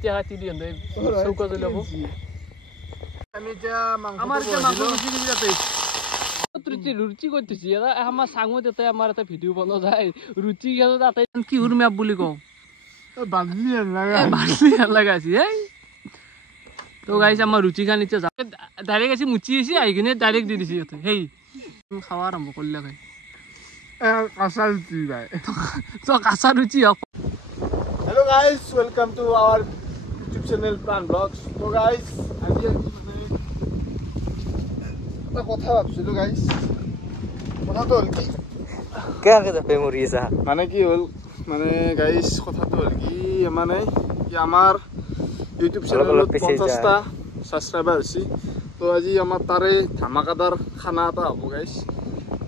সাতিয়া হাতি দি এনে চৌকা জ্বলাব আমি যা মাংস আমাৰ যে মাংস ৰুচি দি যাতে ৰুচি কৰিছি এটা আমাৰ সাঙত এটা আমাৰ এটা ভিডিও বনোৱা যায় ৰুচি গেল তাতে কি হুৰ মেপ বুলি কও বাদলি লাগাছি এই তো গাইছ আমাৰ ৰুচি খান ইচ্ছা যা ডাইৰেক্ট আছে মুচি আছে আহি কিনে ডাইৰেক্ট দি দিছি ইয়াতে হেই খাওয়া আৰম্ভ কৰিলা গাই কাঁচা ৰুচি ভাই তো কাঁচা ৰুচি হক Hello guys, welcome to our YouTube channel Plan Vlogs. So guys, আজি মানে এটা কথা ভাবছিলো guys. কথাটো হল কি কে যাবে মৰিছা মানে কি হল মানে guys কথাটো হল কি মানে কি আমাৰ YouTube channel 50টা সাবস্ক্ৰাইবাৰ আছে তো আজি আমাৰ তাৰে ধামাকাদাৰ খানা এটা হ'ব guys.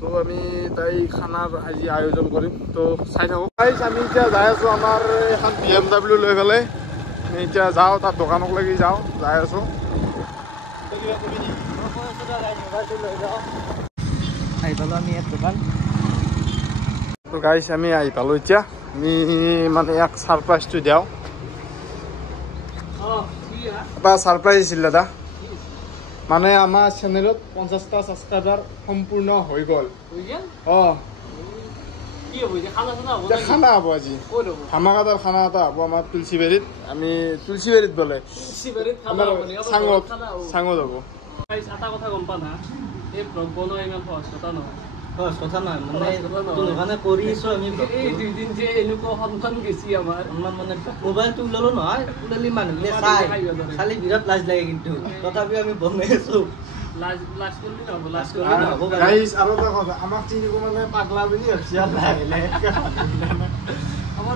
তো আমি তাই খানাৰ আজি আয়োজন কৰিম তো চাই থাকো গাইস আমি এতিয়া যাই আছো আমাৰ এখন BMW লৈ গলে আমি এতিয়া যাও তাৰ দোকানক লাগি যাও যাই আছো আই পালো আমি এক দোকান তো গাইস আমি আই পালো এতিয়া আমি মানে এক সারপ্রাইজটো দিও এটা সারপ্রাইজ আছিল দাদা মানে আমাৰ চেনেলত 50টা সাবস্ক্ৰাইবাৰ সম্পূৰ্ণ হৈ গল কি হ'ব যে খানা হ'ব খানা হ'ব আজি ধামাকাদাৰ খানা এটা হ'ব আমাৰ তুলসীবাৰীত আমি তুলসীবাৰীত বলে খানা হ'ব চাঙত হ'ব গাইস এটা কথা গম পা না এই ব্লগ বনোৱা ইমান সহজ কথা নহয় কথা নাই মানে দোকানে কৰিছো আমি এই দুই দিন যে এনেকুৱা সন্ধান গেছি আমাৰ মানে মোবাইলটো উলালো নহয় উলালি মানুহলে চাই খালি বিৰাট লাজ লাগে কিন্তু তথাপি আমি বনাই আছো লাজ কৰিলি নহ'ব গাইস আৰু এটা কথা আমাক চিনিব মানে পাগলা বুলি ভাবছি আৰু লাগিলে আমাৰ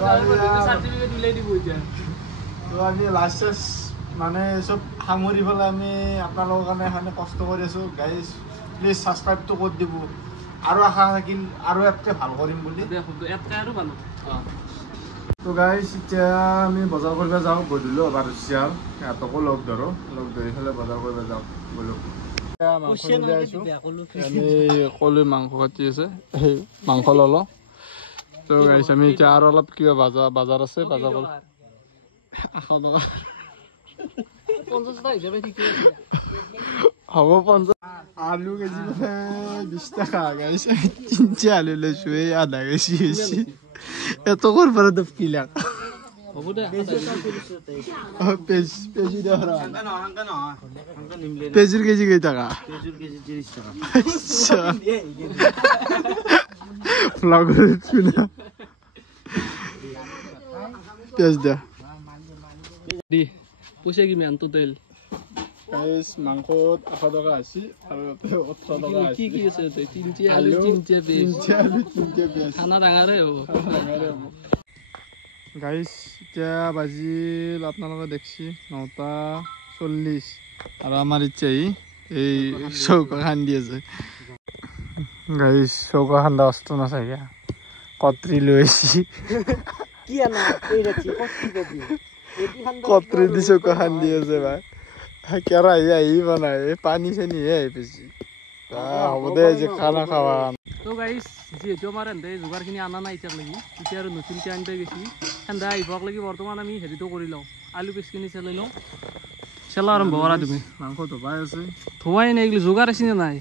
সাৰ্টিফিকেট উলাই দিব এতিয়া তো আমি লাষ্ট মানে সব সামৰি পেলাই আমি আপোনালোকৰ কাৰণে এখানে কষ্ট কৰি আছো গাইস প্লিজ সাবস্ক্ৰাইবটো কৰি দিব আৰু আশা থাকিল আৰু এতকে ভাল কৰিম বুলি এতকে আৰু ভাল তো গাইস এতিয়া আমি বজাৰ কৰিব যাওঁ গধূলি বাৰচিয়াৰ সিহঁতকো লগ ধৰি পেলাই বজাৰ কৰিব যাওঁ বোলো আমি কলি মাংস কাটি আছে সেই মাংস ললো তো গাইস আমি এতিয়া আৰু অলপ কিবা বাজাৰ আছে বাজাৰ কৰি 100 টকা 50 টকা হিচাপে ঠিক আছে হ'ব 50 আলু কেজি 20 টাকা গাইস চিনচে আলু লৈছো এই আধা কেজি হৈছে এতকৰ পৰা দব কিলা হ'ব দে পেজি দে হৰা হাঙ্গা নিমলে পেজিৰ কেজি কেই টাকা পেজুৰ কেজি 30 টাকা আচ্ছা ফ্লাগৰ চুনা পেজ দে দি পইচা কিমান টোটেল গাইস মাংসত 100 টকা আছে আৰু 18 টকা আছে কি আছে তে তিনটি আলু তিনটি পেঁয়াজ খানা ডাঙৰে হ'ব গাইস এতিয়া বাজিল আপোনালোকে দেখছি 9:40 আৰু আমাৰ ইচ্ছাই এই চৌকা খান্দি আছে গাইস চৌকা খান্দা অস্ত না চাগে কত্ৰি লৈছি কি আনা এই ৰাতি কষ্ট কবি এটি খান্দা কত্ৰি দি চৌকা খান্দি আছে ভাই কেৰাহী আহি বনাই পানী চানি আহি পেছি হ'ব দে যে খানা খাৱা তো গাইস যেহেতু আমাৰ এন্দে যোগাৰখিনি আনা নাই এতিয়ালৈকে এতিয়া আৰু নতুনকৈ আনিব গৈছি এন্দা আহিবক লাগি বৰ্তমান আমি হেৰিটো কৰি লওঁ আলু পেষ্টখিনি চেলাই লওঁ চেলা আৰম্ভ কৰা তুমি মাংস ধোৱাই আছে ধোৱাই নাই এইগিলা যোগাৰ আছে নে নাই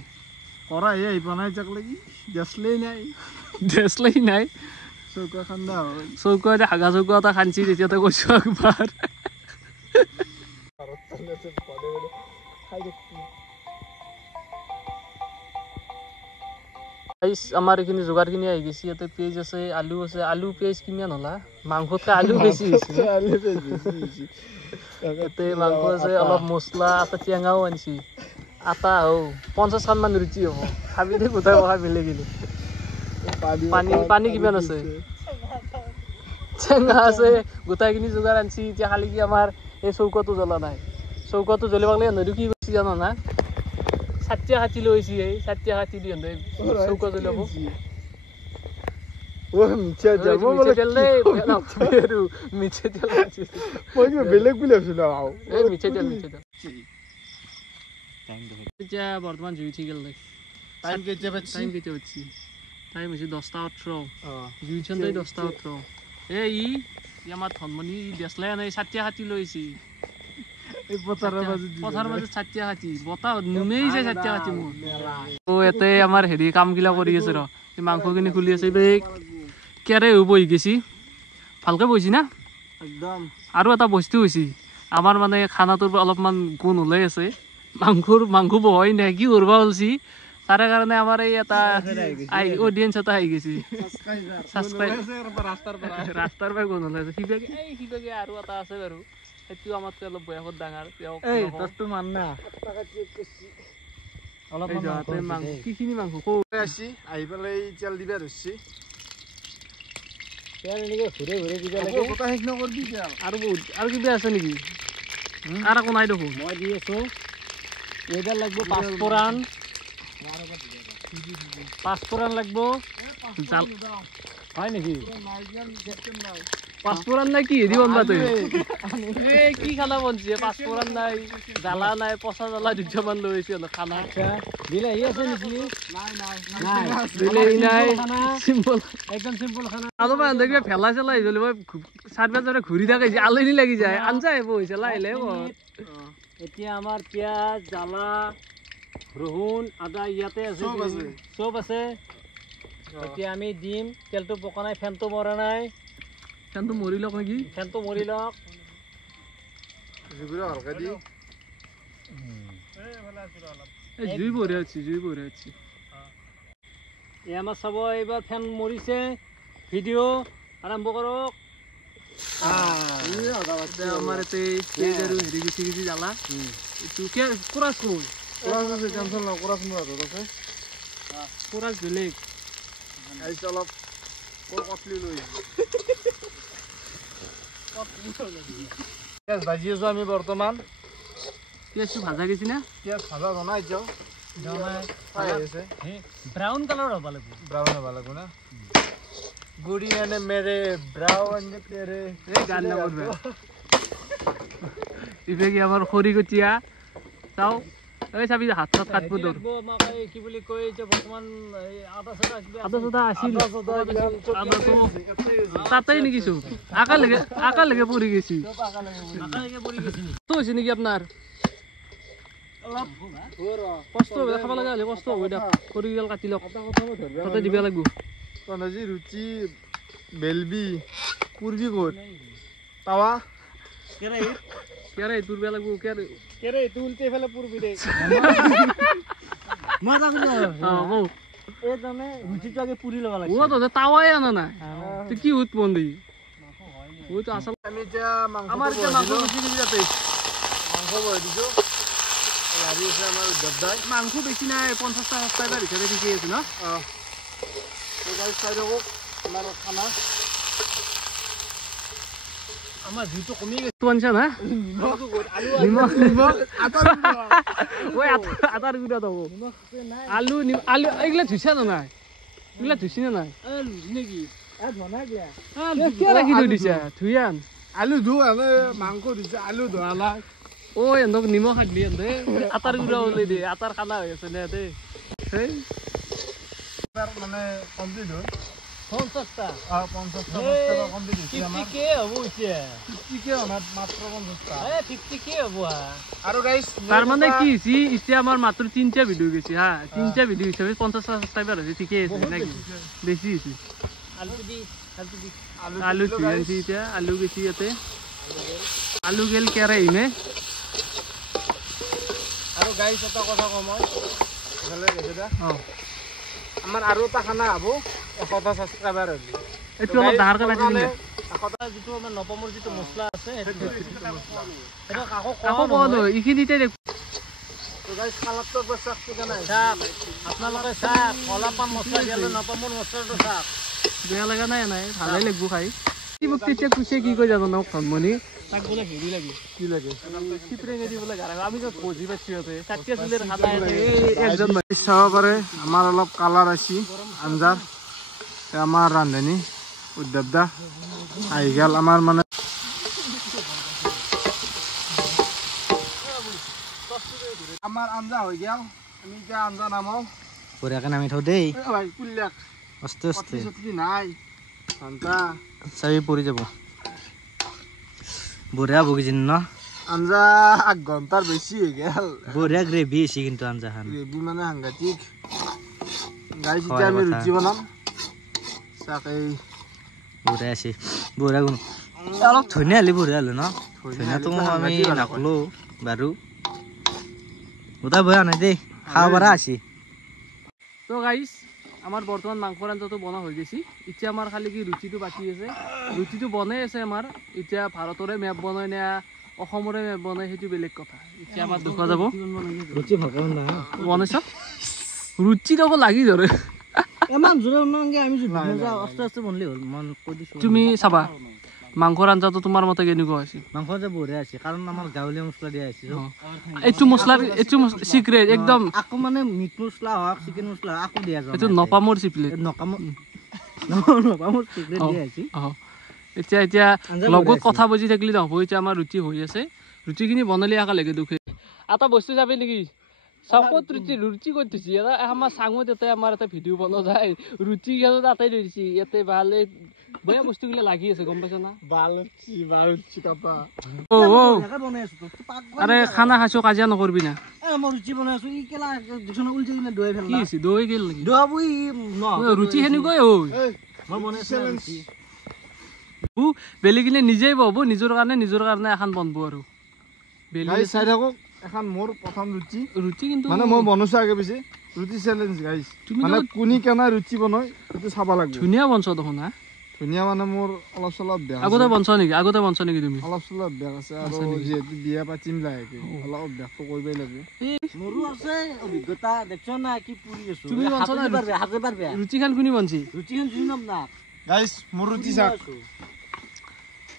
কৰাহি আহি বনাই যাক লাগি গেছলেই নাই চৌকা খান্দা হয় চৌকা এতিয়া হাগা চৌকা এটা খান্দি তেতিয়াতে কৈছোঁ একবাৰ আমাৰ এইখিনি যোগাৰখিনি আহি গৈছে ইয়াতে পেঁয়াজ আছে আলু পেঁয়াজ কিমান হ'লা মাংসতকৈ আলু বেছি হৈছে ইয়াতে মাংস আছে অলপ মছলা এটা টেঙাও আনিছে আটা হও 50 খান মান ৰুটি হ'ব খাবি দে গোটাই খাই মিলি গেলি পানী কিমান আছে টেঙা আছে গোটাইখিনি যোগাৰ আনিছে এতিয়া খালি কি আমাৰ এই চৌকাটো জ্বলা নাই চৌকাটো জ্বলিবাক লাগে নদী কি কৰিছে জানা না সাতিয়া হাতি লৈছে এই সাতিয়া হাতি দি হন্দে চৌকা জ্বলাব ও মিছা যাব বলে তেল দে আৰু মিছা তেল মই বেলেগ বুলি ভাবিছিলো আও এই মিছা তেল এতিয়া বৰ্তমান জুই উঠি গেল টাইম কেতিয়া টাইম হৈছে 10টা 18 জুই চন্দাই 10টা 18 এই আমাৰ ধনমণি দেচলাই নাই চাতিয়া হাতী লৈছি এই পথাৰৰ পথাৰ মাজত চাতিয়া হাতী বতাহ নুমেই যায় চাতিয়া হাতী মোৰ ইয়াতে আমাৰ হেৰি কামগিলা কৰি আছে ৰ মাংসখিনি খুলি আছে কেৰে বহি গেছি ভালকে বহিছি না একদম আৰু এটা বস্তু হৈছে আমাৰ মানে খানাটোৰ অলপমান গুণ ওলাই আছে মাংস বহাই নাই কি কৰিব ওলছি তাৰে কাৰণে আমাৰ এই এটা অডিয়েঞ্চ এটা আহি গৈছে ৰাস্তাৰ পৰা গুণ ওলাই আছে সিবাগে আৰু এটা আছে বাৰু সেইটো আমাতকৈ অলপ বয়সত ডাঙৰ কিখিনি মাংস আহি পেলাই তেল দিবা ধৰিছি আৰু কিবা আছে নেকি আৰু একো নাই দেখোন মই দি আছো এইবাৰ লাগিব পাঁচফোৰণ লাগিব হয় নেকি পাঁচফোৰণ নাই কি হেৰি বনবা তই কি খানা বনছি পাঁচফোৰণ নাই জ্বালা নাই পচা জ্বালা 2 মান লৈ আহিছে খানা বিলাহী আছে নেকি বিলাহী নাই চিম্পল একদম চিম্পল খানা অলপমান কিবা ভেলা চেলা আহিছিল মই চাৰ বাজাৰে ঘূৰি থাকে আলহী লাগি যায় আঞ্জা আহিব হৈছে লাহিলে এতিয়া আমাৰ পিঁয়াজ জ্বালা ৰহুন আদা ইয়াতে আছে চব আছে এতিয়া আমি দিম তেলটো পকা নাই ফেনটো মৰা নাই ফেনটো মৰি লওক নেকি ফেনটো মৰি লওক জুই বঢ়িয়া আছে এই আমাৰ চাব এইবাৰ ফেন মৰিছে ভিডিঅ' আৰম্ভ কৰক আমাৰ ইয়াতে তেজ আৰু হেৰি গেছি জ্বালা এইটো কোৰাছ কোন কোৰাছ বেলেগ অলপ কটলি লৈ পিঁয়াজ ভাজি আছো আমি বৰ্তমান পিঁয়াজটো ভাজা গেছি না পিঁয়াজ ভাজা জনাই যাওঁ ব্ৰাউন কালাৰ হ'ব লাগিব ব্ৰাউন হ'ব লাগিব না গুড়ি আনে মেৰে ব্ৰাউন তেৰে গান নামৰবা ইফালে আমাৰ খৰি কটীয়া চাওঁ এই চাবি হাত চাত কাটব দৌৰ কি বুলি কয় যে বৰ্তমান আদা চাদা আছিল তাতেই নেকি চব আকালৈকে পৰি গেছি কষ্ট হৈছে নেকি আপোনাৰ কষ্ট হ'ব খাব লগা হ'লে কষ্ট হ'ব দিয়ক খৰিকেইডাল কাটি লওক তাতে দিব লাগিব তহঁতি ৰুটি বেলবি পুৰবি ক'ত তাৱা কেৰাহীত পুৰব লাগিব কেৰাহীটো উল্টি ফেলে পুৰবি দে মই তাক কওঁ এই তাৰমানে ৰুটিটো আগে পুৰি ল'ব লাগে তহঁতে তাৱাই আনা নাই তই কি উৎ বন্ধি আচল আমি এতিয়া আমাৰ এতিয়া মাংস বেছি দিবি তাতে মাংস বহাই দিছোঁ লাগি আছে আমাৰ উদ্ধৱদাই মাংস বেছি নাই 50 ছাবস্ক্ৰাইবাৰ হিচাপে ঠিকেই আছে ন চাই থাকক আমাৰ খানা আমাৰ জুইটো কমি গৈছে আনছা না আটাৰ গুড়া দাব আলু আলু এইগিলা ধুইছা না নাই এইগিলা ধুইছি না নাই নেকি কিয় ৰাখি থৈ দিছা ধুই আন আলু ধু এনে মাংস দিছে আলু ধোৱালা এনক নিমখ আদলি এনে আটাৰ গুড়া ওলাই দে আটাৰ খানা হৈ আছে নে দে মানে কমপ্লিট হ'ল 50টা 50টা কমপ্লিট হৈছে আমাৰ 50k হ'ব এতিয়া 50k মাত্ৰ 50টা 50k হ'ব আৰু গাইস তাৰ মানে কি হৈছে এতিয়া আমাৰ মাত্ৰ 3টা ভিডিঅ' গৈছে হা 3টা ভিডিঅ' হিচাপে 50 ছাবস্ক্ৰাইবাৰ হৈছে ঠিকেই আছে নাকি বেছি হৈছে আলু ধুইছি এতিয়া আলু গেছি ইয়াতে আলু গেল কেৰাহী মে আৰু গাইস এটা কথা কম মই এফালে গেছে দা আমাৰ আৰু এটা খানা হ'ব 100টা ছাবস্ক্ৰাইবাৰ হ'লি এইটো অলপ ডাঙৰকৈ কাটি দিলে 100টা যিটো আমাৰ নৱমৰ যিটো মছলা আছে সেইটো আকৌ কল এইখিনিতে তো গাইস কালাৰটো বস্তাটো কেনে চাপ আপোনালোকে চাপ কলাপান মছলা দিলে নৱমৰ মছলাটো চাপ বেয়া লগা নাই ভালেই লাগিব খাই কি মোক তেতিয়া কুচিয়ে কি কৈ জানো ধনমণি তাক বোলে হেৰি লাগে কি লাগে চিপৰেঙে দি বোলে গাৰা আমি তো বুজি পাইছো ইয়াতে চাটকিয়া চুলিৰ খানা একজন চাব পাৰে আমাৰ অলপ কালাৰ আছে আঞ্জাৰ আমাৰ ৰান্ধনী উদ্ধৱ দা আহি গেল আমাৰ মানে আমাৰ আঞ্জা হৈ গেল আমি এতিয়া আঞ্জা নামাও বঢ়িয়াকৈ নামি থওঁ দেই ভাই পুল্লাক আস্তে আস্তে চটকি নাই ঘণ্টা চাবি পৰি যাব বঢ়িয়া বগিছিল ন আঞ্জা 8 ঘণ্টাৰ বেছি হৈ গেল বঢ়িয়া গ্ৰেভি আছে কিন্তু আঞ্জাখান গ্ৰেভি মানে সাংঘাতিক গাইছ এতিয়া আমি ৰুটি বনাম চাকেই বঢ়িয়া আছে বঢ়িয়া গুণ অলপ ধনিয়া হ'লে বঢ়িয়া হ'লে ন ধনিয়াটো আমি নাখলো বাৰু গোটা বয়া নাই দেই খাব পৰা আছে তো গাইছ আমাৰ বৰ্তমান মাংসৰ আঞ্জাটো বনা হৈ গৈছে এতিয়া আমাৰ খালি কি ৰুটিটো বাকী আছে ৰুটিটো বনাই আছে আমাৰ এতিয়া ভাৰতৰে মেপ বনাই নে অসমৰে মেপ বনাই সেইটো বেলেগ কথা এতিয়া আমাৰ দেখা যাব ৰুটি ভালকে বনাইছ ৰুটি যাব লাগি ধৰে ইমান জোৰে নাংগে আমি আস্তে আস্তে বনলি হ'ল মন কৈ দিছো তুমি চাবা মাংসৰ আঞ্জাটো তোমাৰ মতে কেনেকুৱা হৈছে মাংস যে বঢ়িয়া আছে কাৰণ আমাৰ গাঁৱলীয়া মছলা দিয়া আছে এইটো মছলাৰ এইটো সিক্ৰেট একদম আকৌ মানে মিট মছলা হওক চিকেন মছলা আকৌ দিয়া যায় এইটো নপামৰ চিপ্লেট নপামৰ চিক্ৰেট দিয়া আছে এতিয়া এতিয়া লগত কথা বুজি থাকিলে নহ'ব এতিয়া আমাৰ ৰুটি হৈ আছে ৰুটিখিনি বনালে একেলগে দুখে এটা বস্তু যাবি নেকি চাপত ৰুটি কৰি দিছি আমাৰ চাঙত ইয়াতে আমাৰ এটা ভিডিঅ' বনোৱা যায় ৰুটি খালো তাতে লৈ দিছি ইয়াতে ভালে বেয়া বস্তুবিলাক লাগি আছে গম পাইছ না আৰে খানা খাইছো কাজিয়া নকৰবি না মই ৰুটি বনাই আছো ই কেলা দেখোন উলটি কিনে দৈ ফেল কি হৈছে দৈ গেল নেকি দৈ ৰুটি সেনেকৈ ঐ মই বনাইছো বেলেগিনে নিজেই বহব নিজৰ কাৰণে এখন বনব আৰু গাইছ চাই থাকক এখন মোৰ প্ৰথম ৰুটি কিন্তু মানে মই বনাইছো আগে পিছে ৰুটি চেলেঞ্জ গাইছ মানে কোনি কেনে ৰুটি বনাই সেইটো চাব লাগিব ধুনীয়া বনছ দেখোন হা ধুনীয়া মানে মোৰ অলপ চলপ বেয়া আগতে বনছ নেকি তুমি অলপ চলপ বেয়া আছে আৰু যিহেতু বিয়া পাতিম লাহেকে অলপ অভ্যাসটো কৰিবই লাগিব মোৰো আছে অভিজ্ঞতা দেখছ না কি পুৰি আছো তুমি বনছ না হাতে পাৰবে ৰুটিখান কোনি বনছি ৰুটিখান জুইনম না গাইছ মোৰ ৰুটি চাক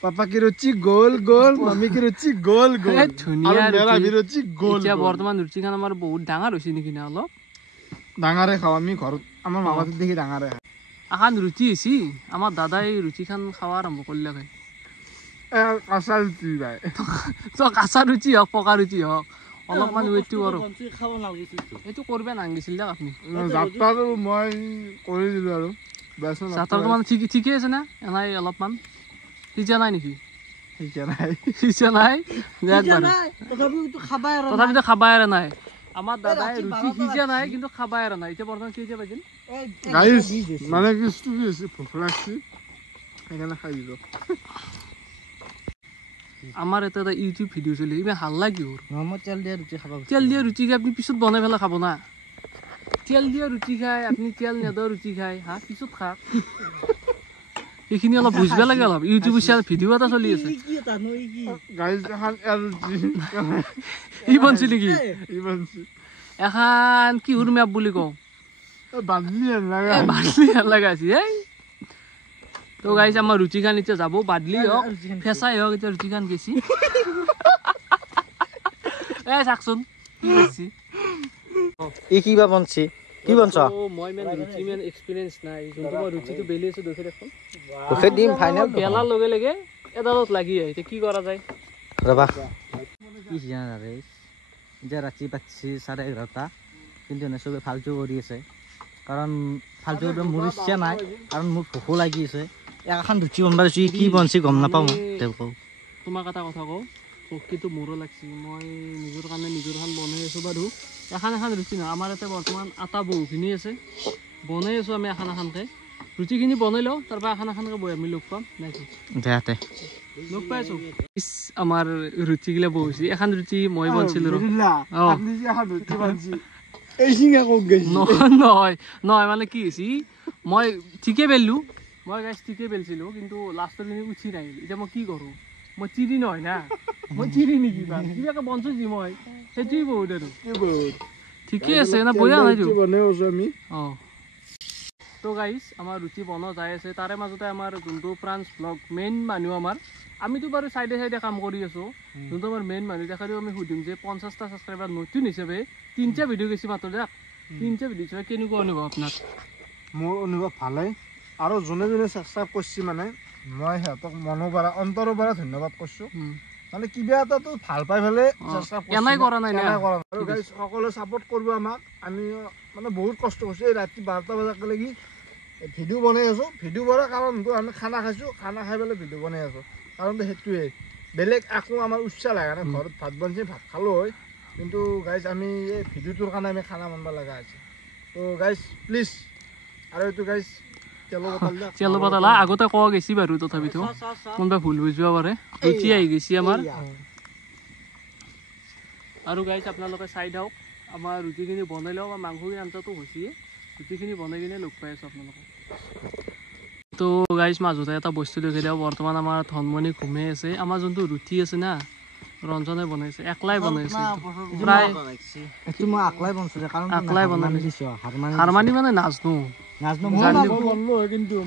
পাপা কি ৰুচি গোল গোল মামি কি ৰুচি গোল গোল ধুনীয়া মেৰা ভি ৰুচি গোল এতিয়া বৰ্তমান ৰুটিখান আমাৰ বহুত ডাঙৰ হৈছে নেকি না অলপ ডাঙৰে খাওঁ আমি ঘৰত আমাৰ মামাটো দেখি ডাঙৰে খায় এখন ৰুটি হৈছে আমাৰ দাদাই ৰুটিখান খাৱা আৰম্ভ কৰিলে খাই কাঁচা ৰুটি ভাই তো কাঁচা ৰুটি হওক পকা ৰুটি হওক অলপমান ৱেইটটো কৰক খাব নালাগিছিল এইটো কৰিব নালাগিছিল দিয়ক আপুনি যাত্ৰাটো মই কৰি দিলোঁ আৰু যাত্ৰাটো মানে ঠিকেই আছে না এনাই অলপমান সিজা নাই নেকি সিজা নাই তথাপিতো খাবাই আৰু নাই আমাৰ দাদাই ৰুটি সিজা নাই কিন্তু খাবাই আৰু নাই এতিয়া বৰ্তমান কেইটা বাজিল গাইছ মানে কি হৈছে ভোক লাগছি সেইকাৰণে খাই দিলোঁ আমাৰ এটা ইউটিউব ভিডিঅ' চলি ইমান হাল্লা কি হ'ল মই তেল দিয়া ৰুটি খাব তেল দিয়া ৰুটি খাই আপুনি পিছত বনাই পেলাই খাব না তেল দিয়া ৰুটি খাই আপুনি তেল নিদিয়া ৰুটি খাই হা পিছত খাওক এইখিনি অলপ বুজিব লাগে অলপ ইউটিউব ভিডিঅ' এটা চলি আছে ই বনছি নেকি এখন কিহৰ মেপ বুলি কওঁ বাদলি লগা আছে এই তো গাইছ আমাৰ ৰুটিখান এতিয়া যাব বাদলি হওক ফেঁচাই হওক এতিয়া ৰুটিখান গেছি এই চাকচোন কি কৰিছি ই কিবা বনছি কি বনছ মই ইমান ৰুটি ইমান এক্সপিৰিয়েঞ্চ নাই যোনটো মই ৰুটিটো বেলি আছো দেখি দেখোন দেখি দিম ফাইনেল বেলাৰ লগে লগে এডালত লাগি আহে এতিয়া কি কৰা যায় ৰবা কি জানা ৰে যে ৰাতি পাচ্ছি 11:30 কিন্তু এনে চবে ফালতু কৰি আছে কাৰণ ফালতু মোৰ ইচ্ছা নাই কাৰণ মোৰ ভোকো লাগি আছে এখন ৰুটি বনাব দিছো কি বনছি গম নাপাওঁ মই তোমাক এটা কথা কওঁ ভোকটো মোৰো লাগছি মই নিজৰ কাৰণে নিজৰখন বনাই আছোঁ বাৰু এখন ৰুটি নহয় আমাৰ ইয়াতে বৰ্তমান আটা বহুখিনি আছে বনাই আছোঁ আমি এখনকৈ ৰুটিখিনি বনাই লওঁ তাৰপৰা এখনকৈ বৈ আমি লগ পাম নাকি দেহাতে লগ পাইছোঁ আমাৰ ৰুটিগিলা বহিছে এখন ৰুটি মই বনছিলোঁ নহয় মানে কি হৈছে মই ঠিকেই বেলিলোঁ মই গাইছ ঠিকেই বেলিছিলোঁ কিন্তু লাষ্টৰখিনি উঠি নাহিল এতিয়া মই কি কৰোঁ মই চিৰি নহয় না মই চিৰি নেকি কিবাকে বনছো যি মই সেইটোৱেই বহুত আৰু ঠিকেই আছে না বঢ়িয়া নাই অঁ তো গাইছ আমাৰ ৰুটি বনোৱা যাই আছে তাৰে মাজতে আমাৰ যোনটো প্ৰাঞ্চ ব্লগ মেইন মানুহ আমাৰ আমিতো বাৰু চাইডে চাইডে কাম কৰি আছোঁ যোনটো আমাৰ মেইন মানুহ দেখালেও আমি সুধিম যে 50টা ছাবস্ক্ৰাইবাৰ নতুন হিচাপে 3টা ভিডিঅ' গেছি মাত্ৰ দিয়ক 3টা ভিডিঅ' হিচাপে কেনেকুৱা অনুভৱ আপোনাক মোৰ অনুভৱ ভালেই আৰু যোনে যোনে ছাবস্ক্ৰাইব কৰিছে মানে মই সিহঁতক মনৰ পৰা অন্তৰৰ পৰা ধন্যবাদ কৈছোঁ মানে কিবা এটাতো ভাল পাই পেলাই এনাই কৰা নাই আৰু গাইছ সকলোৱে ছাপোৰ্ট কৰিব আমাক আমি মানে বহুত কষ্ট কৰিছোঁ এই ৰাতি 12টা বজালৈকে ভিডিঅ' বনাই আছোঁ ভিডিঅ' বনোৱাৰ কাৰণটো আমি খানা খাইছোঁ খানা খাই পেলাই ভিডিঅ' বনাই আছোঁ কাৰণটো সেইটোৱে বেলেগ একো আমাৰ উৎসাহ লাগা নাই ঘৰত ভাত বনাইছে ভাত খালো হয় কিন্তু গাইজ আমি এই ভিডিঅ'টোৰ কাৰণে আমি খানা বনাব লগা আছে তো গাইজ প্লিজ আৰু এইটো গাইজ তেলৰ বটল আগতে কোৱা গৈছি বাৰু তথাপিতো কোনোবা ভুল বুজিব পাৰে ৰুচি আহি গৈছে আমাৰ আৰু গাইজ আপোনালোকে চাই দিয়ক আমাৰ ৰুটিখিনি বনাই লওক আৰু মাংসখিনি আঞ্জাটো হৈছে ৰুটিখিনি বনাই কিনে লগ পাই আছোঁ আপোনালোকক তো গাইজ মাজতে এটা বস্তু দেখি দিয়ক বৰ্তমান আমাৰ ধনমণি ঘুমাই আছে আমাৰ যোনটো ৰুটি আছে না ৰঞ্জনে বনাইছে একলাই বনাইছে প্ৰায় একলাই বনাইছে হাৰমানি মানে নাজনো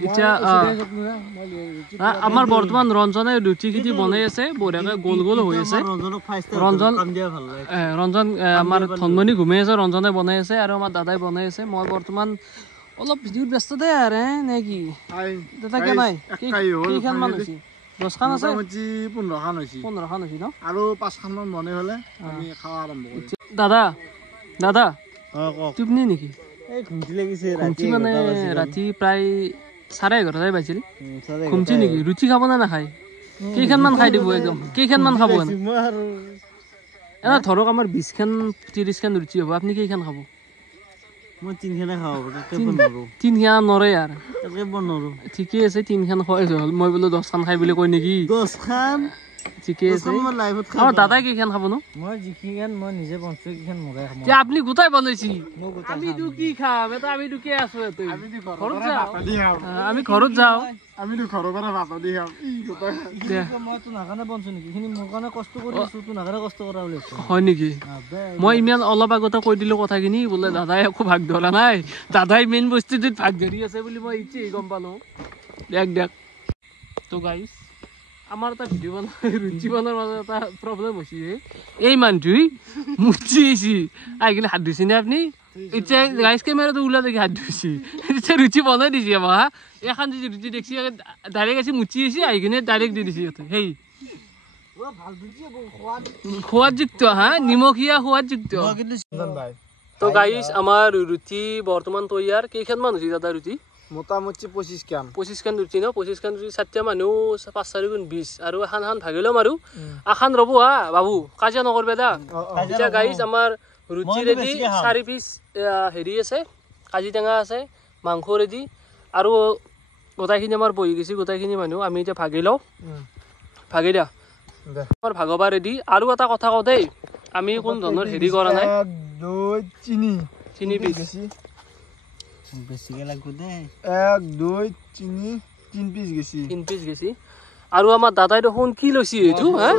এতিয়া আমাৰ বৰ্তমান ৰঞ্জনে ৰুটিখিনি বনাই আছে বঢ়িয়াকৈ গোল গোল হৈ আছে ৰঞ্জন আমাৰ ধনমণি ঘুমাই আছে ৰঞ্জনে বনাই আছে আৰু আমাৰ দাদাই বনাই আছে মই বৰ্তমান অলপ ভিডিঅ'ত ব্যস্ত দে আৰে নে কি দাদা কিয় নাই কেইখনমান হৈছে 10খন আছে 15খন হৈছে 15খন হৈছে ন আৰু 5খনমান বনাই হ'লে আমি খাৱা আৰম্ভ কৰিম দাদা দাদা টোপনি নেকি ঘুমটি লাগিছে ঘুমটি মানে ৰাতি প্ৰায় 11:30 বাজিল ঘুমটি নেকি ৰুটি খাব না নাখায় কেইখনমান খাই দিব একদম কেইখনমান খাব এনে ধৰক আমাৰ 20খন 30খন ৰুটি হ'ব আপুনি কেইখন খাব মই 3খনে খাব তিনিখন নৰে আৰু ঠিকেই আছে 3খন খোৱাই হ'ল মই বোলো 10খন খাই বুলি কয় নেকি 10খন ঠিকেই আছে আমাৰ দাদাই কেইখন খাব ন মই যিকেইখন মই নিজে বনাইছো কেইখন মৰে খাম কি আপুনি গোটাই বনাইছি আমিতো কি খাম এটা আমিতো কি আছো এতে আমি ঘৰত যাওঁ আমিতো ঘৰৰ পৰা ভাত দি খাম মইতো নাগানে বনছো নেকি এইখিনি মোৰ কাৰণে কষ্ট কৰি আছো তো নাগানে কষ্ট কৰা বুলি হয় নেকি মই ইমান অলপ আগতে কৈ দিলো কথাখিনি বোলে দাদাই একো ভাগ ধৰা নাই দাদাই মেইন বস্তুটোত ভাগ ধৰি আছে বুলি মই ইচ্ছেই গম পালো দেখ তো গাইছ আমাৰ এটা ভিডিঅ' বনাই ৰুচি বনোৱাৰ মাজত এটা প্ৰব্লেম হৈছে এই মানুহটোই মুচি আহিছে আহি কিনে হাত ধুইছে নে আপুনি এতিয়া গাইছ কেমেৰাটো ওলাই দেখি হাত ধুইছে এতিয়া ৰুচি বনাই দিছে আমাৰ এখন যদি ৰুচি দেখছি ডাইৰেক্ট আছে মুচি আহিছে আহি কিনে ডাইৰেক্ট দি দিছে ইয়াতে সেই সোৱাদযুক্ত হা নিমখীয়া সোৱাদযুক্ত তো গাইছ আমাৰ ৰুটি বৰ্তমান তৈয়াৰ কেইখনমান হৈছে দাদা ৰুটি মোটামুটি 25খন ৰুটি ন 25খন ৰুটি 4টা মানুহ 5 4 গুণ 20 আৰু এখন ভাগি ল'ম আৰু এখন ৰ'ব হা বাবু কাজিয়া নকৰবে দা এতিয়া গাইছ আমাৰ ৰুটি ৰেডি 4 পিচ হেৰি আছে কাজি টেঙা আছে মাংস ৰেডি আৰু গোটাইখিনি আমাৰ বহি গৈছে গোটাইখিনি মানুহ আমি এতিয়া ভাগি লওঁ ভাগি দিয়া আমাৰ ভাগবা ৰেডি আৰু এটা কথা কওঁ দেই আমি কোন ধৰণৰ হেৰি কৰা নাই 1 2 3 পিচ বেছিকে লাগব দে 1 2 3 3 পিচ গেছি 3 পিচ গেছি আৰু আমাৰ দাদাই দেখোন কি লৈছি এইটো হা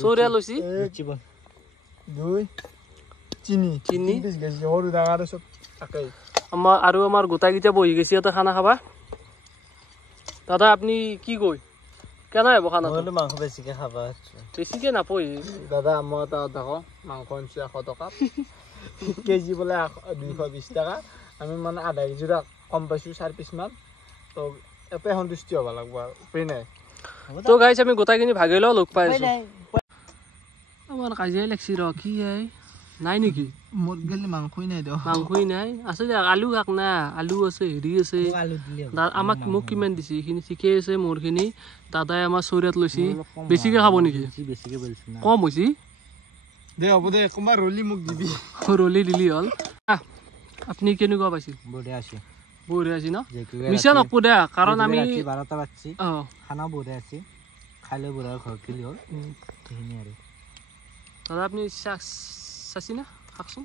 চৌৰিয়া লৈছি 2 3 পিচ গেছি সৰু ডাঙৰ সব একেই আমাৰ আৰু আমাৰ গোটাইকেইটা বহি গৈছে এটা খানা খাবা দাদা আপুনি কি কয় কেনে হ'ব খানা মই মাংস বেছিকে খাবা বেছিকে নাপই দাদা মই এটা দেখো মাংস আনছি 100 টকা কেজি বলে 220 টাকা আমি মানে আধা কেজি কম পাইছো 4 পিচ মান তো এপে সন্তুষ্টি হ'ব লাগব আৰু উপায় নাই তো গাইছ আমি গোটাইখিনি ভাগি লওঁ লগ পাই আছো আমাৰ কাজিয়াই লাগছি ৰ কি নাই নেকি মোৰ গেলি মাংসই নাই দিও মাংসই নাই আছে দে আলু খাক না আলু আছে হেৰি আছে আমাক মোক কিমান দিছে এইখিনি ঠিকে আছে মোৰখিনি দাদাই আমাৰ চৌৰিয়াত লৈছি বেছিকে খাব নেকি বেছিকে বলছি না কম হৈছে দে হ'ব দে কোমা ৰলি মোক দিবি ৰলি দিলি হ'ল আপুনি কেনেকুৱা পাইছে বঢ়িয়া আছে ন মিছা নপো দে কাৰণ আমি 12টা বাজছি খানা বঢ়িয়া আছে খাইলে বঢ়িয়া ঘৰ কিলি হ'ল সেইখিনি আৰু দাদা আপুনি চাচি না খাকচোন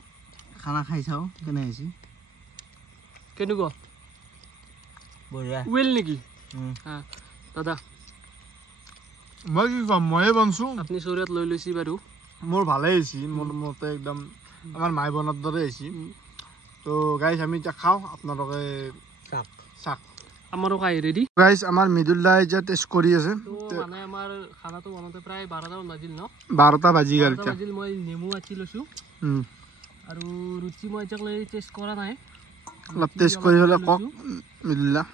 খানা খাই চাও কেনে হৈছে কেনেকুৱা বঢ়িয়া ৱেল নেকি দাদা মই কি কম ময়ে বনছো আপুনি চৌৰিয়াত লৈ লৈছি বাৰু মোৰ ভালেই হৈছে মোৰ মতে একদম আমাৰ মাই বনাৰ দৰে হৈছে তো গাইছ আমি এতিয়া খাওঁ আপোনালোকে চাক আমাৰো খাই ৰেডি গাইছ আমাৰ মিদুল্লাহ এতিয়া টেষ্ট কৰি আছে মানে আমাৰ খানাটো বনাওঁতে প্ৰায় 12টা বাজিল ন 12টা বাজি গ'ল এতিয়া মই নেমু আঁচি লৈছোঁ আৰু ৰুটি মই এতিয়ালৈ টেষ্ট কৰা নাই অলপ টেষ্ট কৰি হ'লে কওক মিদুল্লাহ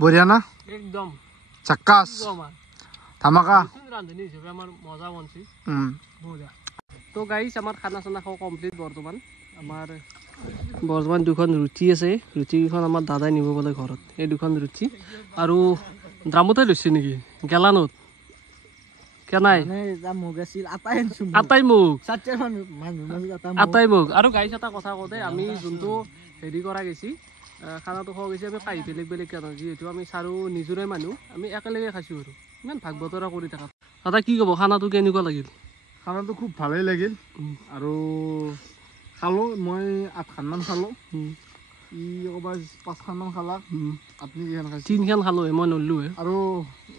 বঢ়িয়া না একদম চাক্কাছ ধামাকা ৰান্ধনি হিচাপে আমাৰ মজা বনছি বঢ়িয়া তো গাইছ আমাৰ খানা চানা খাওঁ কমপ্লিট বৰ্তমান আমাৰ বৰ্তমান দুখন ৰুটি আছে ৰুটিকেইখন আমাৰ দাদাই নিব বোলে ঘৰত এই দুখন ৰুটি আৰু ড্ৰামতে লৈছে নেকি গেলানত কেনাই আটাই মোক আটাই মোক আৰু গাইছ এটা কথা কওঁতে আমি যোনটো হেৰি কৰা গৈছি খানাটো খোৱা গৈছে আমি কাঁহি বেলেগ বেলেগ খানা যিহেতু আমি চাৰো নিজৰে মানুহ আমি একেলগে খাইছোঁ আৰু ইমান ভাগ বতৰা কৰি থাকা দাদা কি ক'ব খানাটো কেনেকুৱা লাগিল খানাটো খুব ভালেই লাগিল আৰু খালোঁ মই 8খানমান খালোঁ ই ক'ৰবাত 5খানমান খালা আপুনি কিমান খাইছে 3খান খালোঁ মই নল্লোৱে আৰু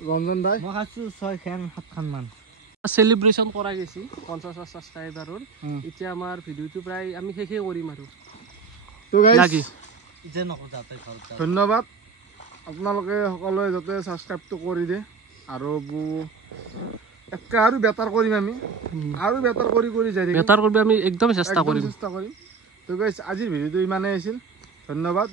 ৰঞ্জন দাই মই খাইছোঁ 6খান 7খানমান চেলিব্ৰেশ্যন কৰা গৈছে 50 ছাবস্ক্ৰাইবাৰৰ এতিয়া আমাৰ ভিডিঅ'টো প্ৰায় আমি শেষেই কৰিম আৰু তো গাইছ ধন্যবাদ আপোনালোকে সকলোৱে যাতে ছাবস্ক্ৰাইবটো কৰি দিয়ে আৰু আৰু বেটাৰ কৰিম আমি আৰু বেটাৰ কৰি যাই থাকিম বেটাৰ কৰিব আমি একদম চেষ্টা কৰিম তো গাইছ আজিৰ ভিডিঅ'টো ইমানেই আছিল ধন্যবাদ